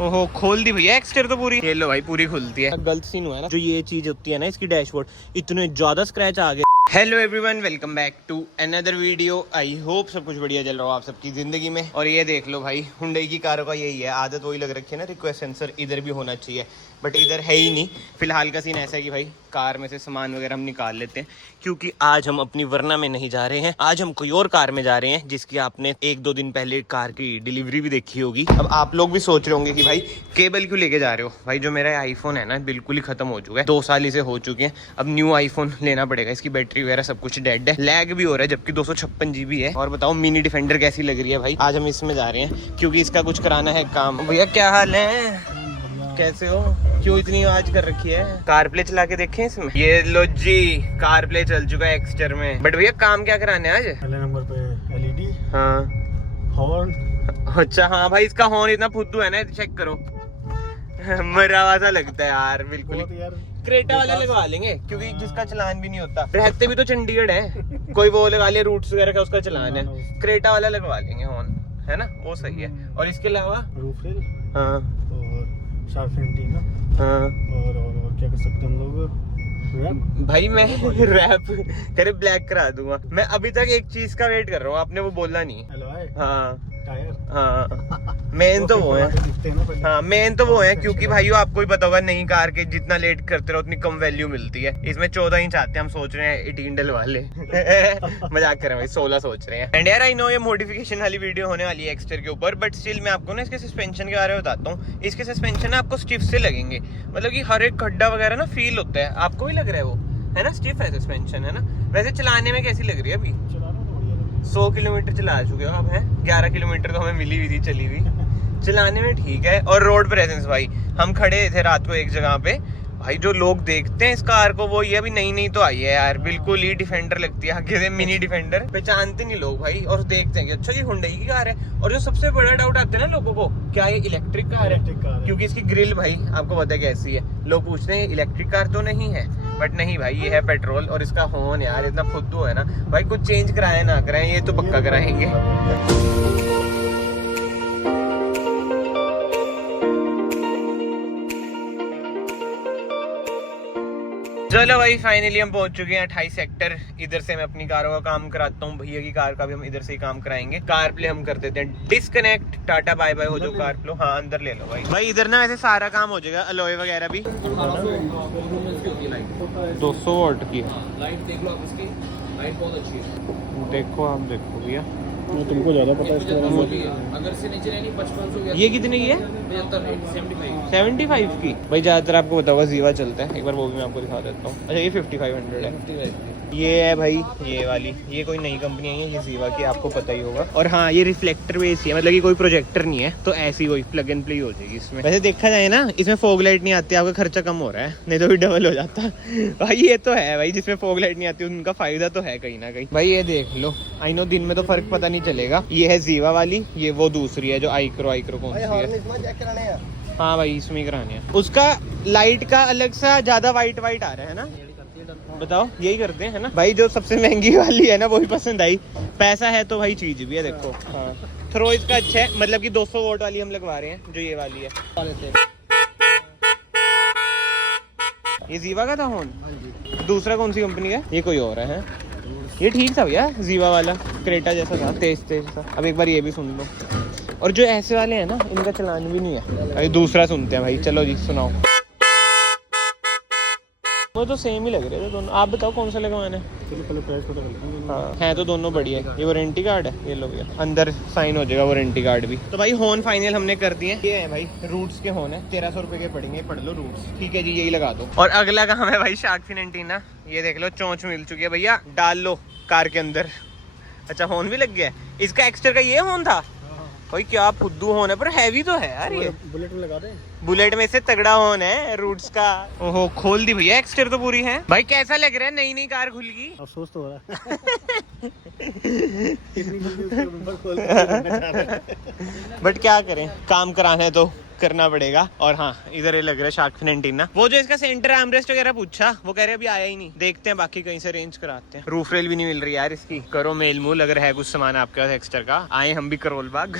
ओहो खोल दी भैया एक्सटर तो पूरी। ये लो भाई पूरी खुलती है। गलत सीन हुआ है ना, जो ये चीज होती है ना इसकी डैशबोर्ड, इतने ज्यादा स्क्रैच आ गए। Hello everyone, welcome back to another video. I hope सब कुछ बढ़िया चल रहा हो आप सबकी जिंदगी में। और ये देख लो भाई, हुंडई की कारों का यही है, आदत वही लग रखी है ना, रिक्वेस्ट सेंसर इधर भी होना चाहिए, बट इधर है ही नहीं। फिलहाल का सीन ऐसा है कि भाई कार में से सामान वगैरह हम निकाल लेते हैं, क्योंकि आज हम अपनी वरना में नहीं जा रहे हैं। आज हम कोई और कार में जा रहे हैं, जिसकी आपने 1-2 दिन पहले कार की डिलीवरी भी देखी होगी। अब आप लोग भी सोच रहे होंगे कि भाई केबल क्यों लेके जा रहे हो। भाई जो मेरा आईफोन है ना, बिल्कुल ही खत्म हो चुका है, 2 साल इसे हो चुके हैं। अब न्यू आईफोन लेना पड़ेगा, इसकी बैटरी वगैरह सब कुछ डेड है, लैग भी हो रहा है, जबकि 256 GB है। और बताओ मिनी डिफेंडर कैसी लग रही है भाई। आज हम इसमें जा रहे हैं क्योंकि इसका कुछ कराना है काम। भैया क्या हाल है, कैसे हो, क्यों इतनी आवाज कर रखी है? कार प्ले चला के देखें इसमें। ये लो जी, कार प्ले चल चुका है एक्सटर में। बट भैया काम क्या कराने आज? पहले नंबर पे LED, हाँ हॉर्न। अच्छा हाँ भाई, इसका हॉर्न इतना फुद्दू है ना, चेक करो। मरा हुआ सा लगता है यार, बिल्कुल। क्रेटा वाला लगवा लेंगे, क्योंकि जिसका चलान भी नहीं होता। रहते भी तो चंडीगढ़ है, कोई वो लगा ले, रूट्स वगैरह का उसका चलान है। क्रेटा वाला लगवा लेंगे हॉर्न, है ना, वो सही है। और इसके अलावा रूफ रेल, हाँ, शार्प एंटीना, हाँ, और क्या कर सकते हैं हम लोग? भाई मैं रैप करे ब्लैक करा दूंगा। मैं अभी तक एक चीज का वेट कर रहा हूँ, आपने वो बोला नहीं। हाँ हाँ, मेन तो वो है, हाँ मेन तो वो है, क्योंकि भाई आपको ही पता होगा, नई कार के जितना लेट करते रहो उतनी कम वैल्यू मिलती है। इसमें 14 इंच आते हैं, हम सोच रहे हैं 18 डलवा ले। मजाक कर रहे हैं भाई, 16 सोच रहे हैं। एंड यार आई नो ये मॉडिफिकेशन वाली वीडियो होने वाली है एक्सटर के ऊपर, बट स्टिल मैं आपको ना इसके सस्पेंशन के बारे में बताता हूँ। इसके सस्पेंशन आपको स्टिफ से लगेंगे, मतलब कि हर एक खड्डा वगैरह ना फील होता है। आपको भी लग रहा है वो, है ना, स्टिफ है सस्पेंशन, है ना। वैसे चलाने में कैसी लग रही है अभी? 100 किलोमीटर चला चुके हो आप, हैं 11 किलोमीटर तो हमें मिली हुई थी चली हुई। चलाने में ठीक है। और रोड प्रेजेंस भाई, हम खड़े थे रात को एक जगह पे, भाई जो लोग देखते हैं इस कार को, वो ये अभी नई तो आई है यार, बिल्कुल ही डिफेंडर लगती है, आगे से मिनी डिफेंडर। पहचानते नहीं लोग भाई, और देखते हैं कि अच्छा ये हुंडई की कार है। और जो सबसे बड़ा डाउट आता है ना लोगों को, क्या ये इलेक्ट्रिक कार है? क्योंकि इसकी ग्रिल भाई आपको पता है कैसी है। लोग पूछते हैं इलेक्ट्रिक कार तो नहीं है, बट नहीं भाई, ये है पेट्रोल। और इसका हॉर्न यार इतना फुद्दू है ना भाई, कुछ चेंज कराए ना कराए, ये तो पक्का कराएंगे। चलो भाई फाइनली हम पहुंच चुके हैं 28 सेक्टर। इधर से मैं अपनी कारों का काम कराता हूँ, भैया की कार का भी हम इधर से ही काम कराएंगे। कार प्ले हम कर देते हैं डिस्कनेक्ट, टाटा बाय बाय हो जो कार प्ले। हाँ अंदर ले लो भाई। भाई इधर ना वैसे सारा काम हो जाएगा, अलॉय वगैरह भी। 200 वॉट की लाइट देख लो आप, इसकी लाइट बहुत अच्छी है। देखो आप देखो भैया, तुमको ज्यादा पता है इसके बारे में। अगर से नीचे नहीं 5500। ये कितने की है? 75 की। भाई ज्यादातर आपको पता होगा जीवा चलता है, एक बार वो भी मैं आपको दिखा देता हूँ। अच्छा ये 5500 है। ये है भाई ये वाली, ये कोई नई कंपनी है, ये जीवा की, आपको पता ही होगा। और हाँ ये रिफ्लेक्टर बेस है, मतलब कि कोई प्रोजेक्टर नहीं है, तो ऐसी कोई प्लग एंड प्ले हो जाएगी इसमें। वैसे देखा जाए ना, इसमें फॉग लाइट नहीं आती, आपका खर्चा कम हो रहा है, नहीं तो भी डबल हो जाता। भाई ये तो है भाई, जिसमें फॉग लाइट नहीं आती उनका फायदा तो है कहीं ना कहीं। भाई ये देख लो, आई नो दिन में तो फर्क पता नहीं चलेगा। ये है जीवा वाली, ये वो दूसरी है जो आइक्रो कौन सी है। हाँ भाई इसमें करानी है। उसका लाइट का अलग सा ज्यादा वाइट आ रहा है ना, बताओ यही करते हैं, है ना भाई। जो सबसे महंगी वाली है ना वही पसंद आई, पैसा है तो भाई चीज भी है। देखो हाँ थ्रो इसका अच्छा है, मतलब कि 200 वोल्ट वाली हम लगवा रहे हैं, जो ये वाली है। ये जीवा का था होन, दूसरा कौन सी कंपनी का? ये कोई और है। ये ठीक था भैया, जीवा वाला क्रेटा जैसा था, तेज था। अब एक बार ये भी सुन लो। और जो ऐसे वाले हैं ना, इनका चलान भी नहीं है भाई। दूसरा सुनते हैं भाई, चलो जी सुनाओ। वो तो सेम ही लग रहे थे दोनों, आप बताओ कौन सा लगवाना है? हाँ है तो दोनों बढ़िया है। ये वारंटी कार्ड है, ये लो भैया, अंदर साइन हो जाएगा वारंटी कार्ड भी। तो भाई होन फाइनल हमने कर दिए। ये है भाई रूट्स के होन है, 1300 रुपए के पड़ेंगे, पढ़ लो रूट्स। ठीक है जी, यही लगा दो। और अगला काम है भाई शार्क फिन एंटीना। ये देख लो चोंच मिल चुकी है भैया, डाल लो कार के अंदर। अच्छा होन भी लग गया है। इसका एक्सटर का ये होन था भाई, क्या फुद्दू होन है, पर हैवी तो है यार। ये बुलेट में लगा दे, बुलेट में से तगड़ा होन है रूट्स का। ओहो खोल दी भैया एक्सटर तो पूरी है। भाई कैसा लग रहा है, नई कार खुल गई? अफसोस तो हो रहा है। बट क्या करें, काम कराना है तो करना पड़ेगा। और हाँ, इधर ये लग रहा है शार्क फिन एंटीना। वो जो इसका सेंटर आर्मरेस्ट वगैरह पूछा, वो कह रहे अभी आया ही नहीं, देखते हैं बाकी कहीं से अरेंज कराते हैं। रूफ रेल भी नहीं मिल रही यार इसकी। करो मेल मूल, अगर है कुछ सामान आपके पास एक्स्ट्रा का, आए हम भी करोल बाग।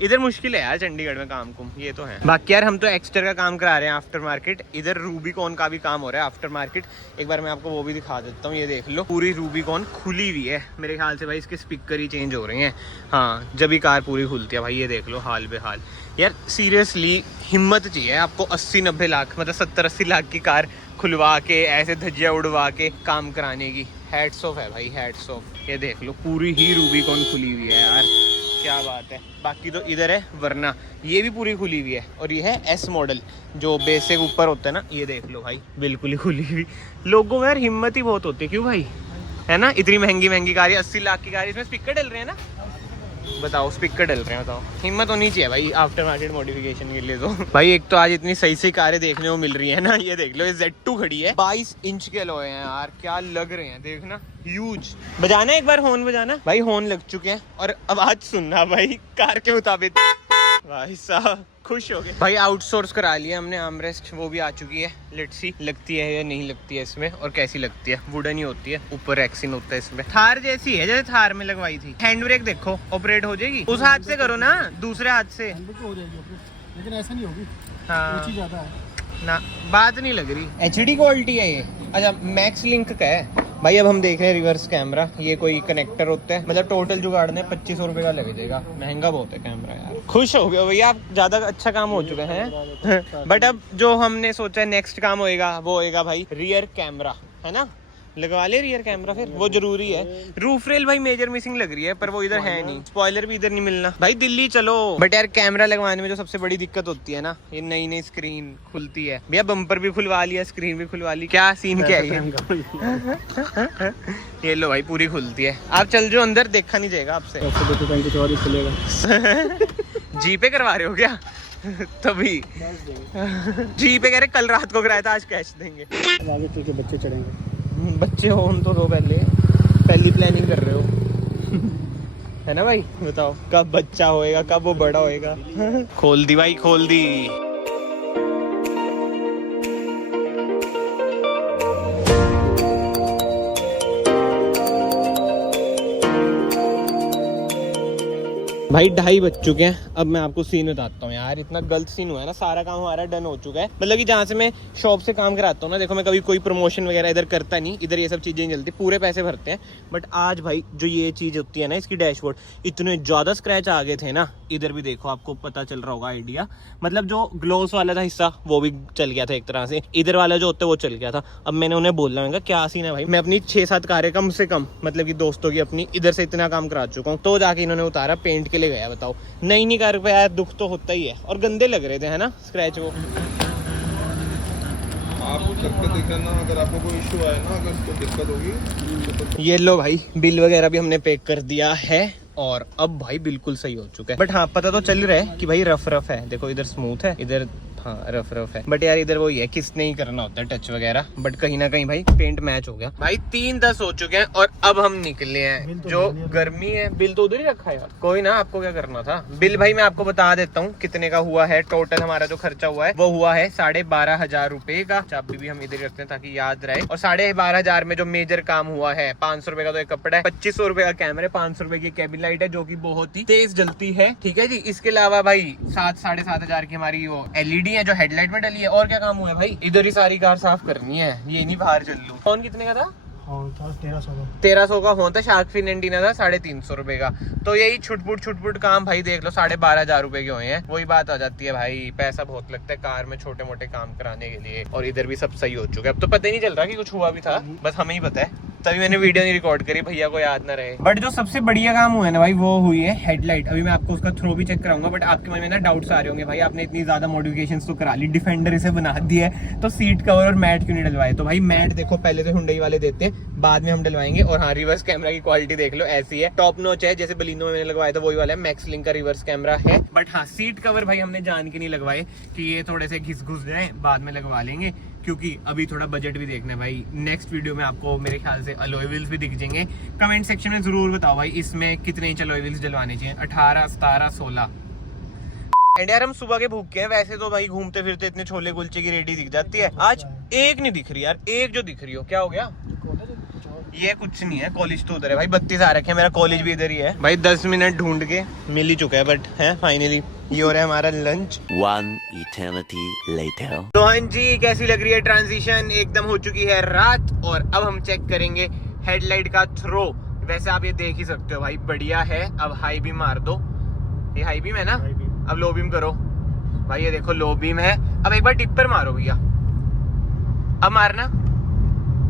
इधर मुश्किल है यार चंडीगढ़ में काम कुम, ये तो है। बाकी यार हम तो एक्स्ट्रा का काम करा रहे हैं आफ्टर मार्केट। इधर रूबीकॉन का भी काम हो रहा है आफ्टर मार्केट। एक बार मैं आपको वो भी दिखा देता हूँ, ये देख लो, पूरी रूबीकॉन खुली हुई है। मेरे ख्याल से भाई इसके स्पीकर ही चेंज हो रहे हैं। हाँ, जब भी कार पूरी खुलती है भाई। ये देख लो हाल बेहाल यार, सीरियसली हिम्मत चाहिए आपको। 80-90 लाख मतलब 70-80 लाख की कार खुलवा के ऐसे धज्जियाँ उड़वा के काम कराने की। हैट्स ऑफ है भाई, हैट्स ऑफ। ये देख लो पूरी ही रूबीकॉन खुली हुई है यार, क्या बात है। बाकी तो इधर है वरना, ये भी पूरी खुली हुई है। और ये है एस मॉडल जो बेस से ऊपर होता है ना, ये देख लो भाई बिल्कुल ही खुली हुई। लोगों में यार हिम्मत ही बहुत होती है, क्यों भाई, है ना। इतनी महंगी महंगी कार, 80 लाख की कार, इसमें स्पीकर डल रहे हैं ना, बताओ स्पीकर डल रहे हैं, बताओ। हिम्मत होनी चाहिए भाई आफ्टर मार्केट मॉडिफिकेशन के लिए तो। भाई एक तो आज इतनी सही सही कारें देखने को मिल रही है ना। ये देख लो, ये Z2 खड़ी है, 22 इंच के अलॉय हैं यार, क्या लग रहे हैं देखना, ह्यूज। बजाना एक बार हॉर्न, बजाना भाई, हॉर्न लग चुके हैं और आवाज सुनना भाई कार के मुताबिक। भाई साहब खुश हो गए भाई। आउटसोर्स करा लिया हमने आर्मरेस्ट, वो भी आ चुकी है। लेट्स सी लगती है या नहीं लगती है इसमें, और कैसी लगती है। वुडन ही होती है, ऊपर एक्सिन होता है इसमें। थार जैसी है जैसे थार में लगवाई थी। हैंड ब्रेक देखो, ऑपरेट हो जाएगी। उस हाथ से करो ना, दूसरे हाथ से, लेकिन ऐसा नहीं होगी। हाँ ज्यादा है ना, बात नहीं लग रही। HD क्वालिटी है ये। अच्छा, मैक्स लिंक का है भाई। अब हम देख रहे हैं रिवर्स कैमरा, ये कोई कनेक्टर होता है, मतलब टोटल जुगाड़ ने 2500 रुपए का लग जाएगा। महंगा बहुत है कैमरा यार। खुश हो गए भैया आप, ज्यादा अच्छा काम हो चुका है। बट अब जो हमने सोचा है नेक्स्ट काम होएगा, वो होएगा भाई रियर कैमरा, है ना। लगवा ले रियर कैमरा, फिर वो जरूरी है। रूफ रेल भाई मेजर मिसिंग लग रही है, पर वो इधर है नहीं। स्पॉइलर भी इधर नहीं मिलना भाई, दिल्ली चलो। बट यार कैमरा लगवाने में जो सबसे बड़ी दिक्कत होती है ना, ये नई नई स्क्रीन खुलती है। भैया बम्पर भी खुलवा लिया, स्क्रीन भी खुलवा ली, क्या सीन क्या है ये। ये लो भाई पूरी खुलती है। आप चल जो अंदर, देखा नहीं जाएगा आपसे। जी पे करवा रहे हो क्या? तभी जी पे कह रहे कल रात को कराया था, आज कैश देंगे। आगे चल के बच्चे चढ़ेंगे। बच्चे हो तो दो, पहली प्लानिंग कर रहे हो। है ना भाई, बताओ कब बच्चा होएगा, कब वो बड़ा होएगा। खोल दी भाई, खोल दी। भाई 2:30 बज चुके हैं। अब मैं आपको सीन बताता हूँ यार, इतना गलत सीन हुआ है ना। सारा काम हमारा डन हो चुका है, मतलब कि जहाँ से मैं शॉप से काम कराता हूँ ना, देखो मैं कभी कोई प्रमोशन वगैरह इधर करता नहीं, इधर ये सब चीज़ें नहीं चलती, पूरे पैसे भरते हैं। बट आज भाई जो ये चीज़ होती है ना, इसकी डैशबोर्ड, इतने ज़्यादा स्क्रैच आ गए थे ना। इधर भी देखो, आपको पता चल रहा होगा आइडिया, मतलब जो ग्लोस वाला था हिस्सा वो भी चल गया था एक तरह से, इधर वाला जो होता है वो चल गया था। अब मैंने उन्हें बोलना होगा क्या सीन है भाई, मैं अपनी 6-7 कारें कम से कम, मतलब कि दोस्तों की अपनी, इधर से इतना काम करा चुका हूँ, तो जाके इन्होंने उतारा, पेंट के लिए गया। बताओ, नहीं कर पाया यार, दुख तो होता ही है। और गंदे लग रहे थे, है ना स्क्रैच वो। आप करके देखना ना, अगर आपको कोई इशू आए ना, अगर उसको दिक्कत होगी तो। ये लो भाई, बिल वगैरह भी हमने पे कर दिया है और अब भाई बिल्कुल सही हो चुका है। बट हाँ, पता तो चल रहा है कि भाई रफ है। देखो इधर स्मूथ है, इधर हाँ रफ है। बट यार इधर वो ही है, किसने ही करना होता है टच वगैरह। बट कहीं ना कहीं भाई पेंट मैच हो गया। भाई 3:10 हो चुके हैं और अब हम निकले हैं। जो गर्मी है, बिल तो उधर ही रखा है यार। कोई ना, आपको क्या करना था। बिल भाई मैं आपको बता देता हूँ कितने का हुआ है। टोटल हमारा जो खर्चा हुआ है वो हुआ है 12,500 रुपए का। चाबी भी हम इधर रखते हैं ताकि याद रहे। और 12,500 में जो मेजर काम हुआ है, 500 रुपए का तो एक कपड़ा है, 2500 रुपए का कैमरा, 500 रुपए की केबिन लाइट है जो की बहुत ही तेज जलती है। ठीक है जी। इसके अलावा भाई 7-7,500 की हमारी वो LED है जो हेडलाइट में डली है। और क्या काम हुआ है भाई, इधर ही सारी कार साफ करनी है, ये नहीं बाहर चल लूं। फोन कितने का था? 1300 का होता। शार्क फिन एंटीना था 350 रुपए का। तो यही छुटपुट काम भाई देख लो 12,500 रुपए के हुए हैं। वही बात आ जाती है भाई, पैसा बहुत लगता है कार में छोटे मोटे काम कराने के लिए। और इधर भी सब सही हो चुका है। अब तो पता ही नहीं चल रहा कि कुछ हुआ भी था, बस हमें ही पता है, तभी मैंने वीडियो नहीं रिकॉर्ड करी, भैया को याद ना रहे। बट जो सबसे बढ़िया काम हुआ है ना भाई, वो हुई है हेडलाइट। अभी मैं आपको उसका थ्रो भी चेक कराऊंगा। बट आपके मन में ना डाउट्स आ रहे होंगे, भाई आपने इतनी ज्यादा मॉडिफिकेशंस तो करा ली, डिफेंडर इसे बना दिया है, तो सीट कवर और मैट क्यों नहीं डलवाए? तो भाई मैट देखो पहले तो हुंडई वाले देते हैं, बाद में हम डलवाएंगे। और हाँ, रिवर्स कैमरा की क्वालिटी देख लो, ऐसी है, टॉप नॉच है, जैसे बलिनो में मैंने लगवाया था वही वाला है। मैक्स लिंक का रिवर्स कैमरा है। बट हाँ, सीट कवर भाई हमने जान के नहीं लगवाए कि ये थोड़े से घिस जाए, बाद में लगवा लेंगे, क्योंकि अभी थोड़ा बजट भी देखना है भाई। नेक्स्ट वीडियो में आपको मेरे ख्याल से अलॉय व्हील्स भी दिख जाएंगे। कमेंट सेक्शन में जरूर बताओ भाई इसमें कितने इंच अलॉय व्हील्स डलवाने चाहिए, 18, 17, 16। एंड यार हम सुबह के भूखे हैं, वैसे तो भाई घूमते फिरते इतने छोले कुलचे की रेडी दिख जाती है, आज एक नहीं दिख रही यार, एक जो दिख रही हो, क्या हो गया? ये कुछ नहीं है, कॉलेज तो उधर है भाई, 32 आ रखे हैं, मेरा कॉलेज भी इधर ही है भाई। 10 मिनट ढूंढ के मिल ही चुका है, बट है फाइनली ये हो रहा है हमारा लंच। 1 eternity later. तो हाँ जी, कैसी लग रही है ट्रांजिशन? एकदम हो चुकी है रात और अब हम चेक करेंगे हेडलाइट का थ्रो। वैसे आप ये देख ही सकते हो भाई, बढ़िया है। अब हाई बीम मार दो, ये हाई बीम है ना, अब लो बीम करो भाई, ये देखो लो बीम है। अब एक बार टिप पर मारो भैया, अब मारना,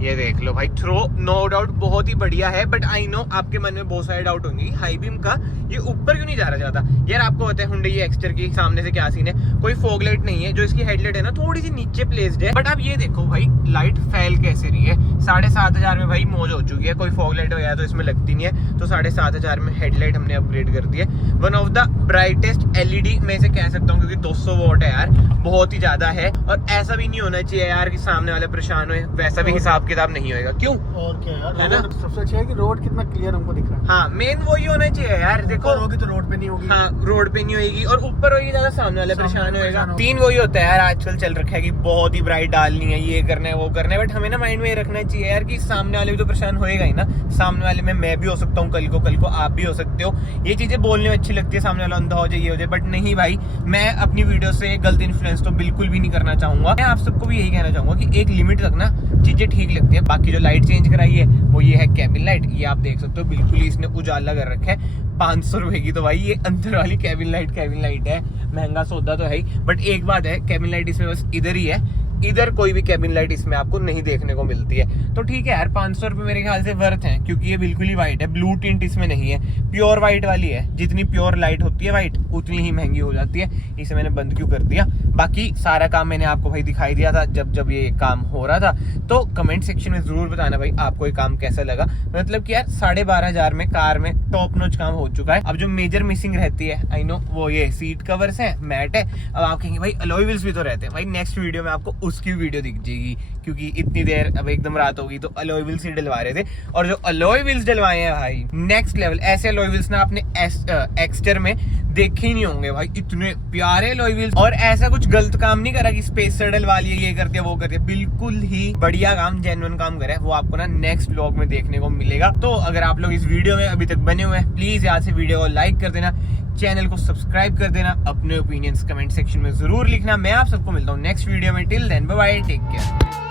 ये देख लो भाई, थ्रो नो डाउट बहुत ही बढ़िया है। बट आई नो आपके मन में बहुत सारे डाउट होंगे, हाई बीम का ये ऊपर क्यों नहीं जा रहा ज्यादा। यार आपको पता है Hyundai एक्स्टर की सामने से क्या सीन है, कोई फॉग लाइट नहीं है, जो इसकी हेडलाइट है ना थोड़ी सी नीचे प्लेस्ड है। बट अब ये देखो भाई, लाइट फैल कैसे रही है। 7,500 में भाई मौज हो चुकी है, कोई फॉग लाइट वगैरह तो इसमें लगती नहीं है। तो 7,500 में हेडलाइट हमने अपग्रेड कर दी है। One of the brightest LED मैं इसे कह सकता हूँ, क्योंकि 200 वॉट है यार, बहुत ही ज्यादा है। और ऐसा भी नहीं होना चाहिए यार कि सामने वाले परेशान हुए, वैसा भी हिसाब किताब नहीं होएगा। क्यों? और क्या यार, है ना? सबसे अच्छा है कि रोड कितना क्लियर हमको दिख रहा है। हाँ, मेन वही होना चाहिए यार। देखो होगी तो रोड पे नहीं होगी। हाँ, रोड पे नहीं होगी और ऊपर होगी ज्यादा, सामने वाले परेशान होएगा। 3 वही होता है यार, आजकल चल रखा है कि बहुत ही ब्राइट डालनी है, ये करना है वो करना है। बट हमें ना माइंड में ये रखना चाहिए यार कि सामने वाले भी तो परेशान होएगा ही ना। सामने वाले में मैं भी हो सकता हूँ, कल को आप भी हो सकते हो। ये चीजें बोलने में अच्छी लगती है, सामने वाला अंधा हो जाए, ये हो जाए, बट नहीं भाई, मैं अपनी वीडियो से गलत इन्फ्लुएंस तो बिल्कुल भी नहीं करना चाहूंगा। मैं आप सबको भी यही कहना चाहूंगा कि एक लिमिट तक ना चीजें ठीक लगती है। बाकी जो लाइट चेंज कराई है वो ये है कैबिन लाइट, ये आप देख सकते हो, बिल्कुल ही इसने उजाला कर रखा है। 500 रुपए की तो भाई ये अंदर वाली कैबिन लाइट है, महंगा सौदा तो है ही। बट एक बात है, कैबिन लाइट इसमें बस इधर ही है, इधर कोई भी कैबिन लाइट इसमें आपको नहीं देखने को मिलती है। तो ठीक है यार, 500 रुपए मेरे ख्याल से वर्थ है, क्योंकि ये बिल्कुल ही व्हाइट है, ब्लू टिंट इसमें नहीं है, प्योर व्हाइट वाली है। जितनी प्योर लाइट होती है व्हाइट, उतनी ही महंगी हो जाती है। इसे मैंने बंद क्यों कर दिया। बाकी सारा काम मैंने आपको भाई दिखाई दिया था जब ये काम हो रहा था। तो कमेंट सेक्शन में जरूर बताना भाई आपको ये काम कैसा लगा। मतलब कि यार 12,500 में कार में टॉप नॉच काम हो चुका है। अब जो मेजर मिसिंग रहती है, आई नो, वो ये सीट कवर्स है, मैट है। अब आप कहेंगे भाई अलॉय व्हील्स भी तो रहते हैं। भाई नेक्स्ट वीडियो में आपको उसकी वीडियो दिख जाएगी, क्योंकि इतनी देर अब एकदम रात होगी तो अलॉय व्हील्स ही डलवा रहे थे। और जो अलॉय व्हील्स डलवाए हैं भाई, नेक्स्ट लेवल। ऐसे अलॉय व्हील्स ना आपने एक्स्टर में देखे ही नहीं होंगे भाई, इतने प्यारे अलॉय व्हील्स। और ऐसा कुछ गलत काम नहीं करा कि स्पेसर डलवा लिए, ये कर दिया वो कर दिया, बिल्कुल ही बढ़िया काम, जेन्युइन काम करा है। वो आपको ना नेक्स्ट व्लॉग में देखने को मिलेगा। तो अगर आप लोग इस वीडियो में अभी तक बने हुए हैं, प्लीज यहाँ से वीडियो को लाइक कर देना, चैनल को सब्सक्राइब कर देना, अपने ओपिनियंस कमेंट सेक्शन में जरूर लिखना। मैं आप सबको मिलता हूँ नेक्स्ट वीडियो में। Till then bye bye, take care.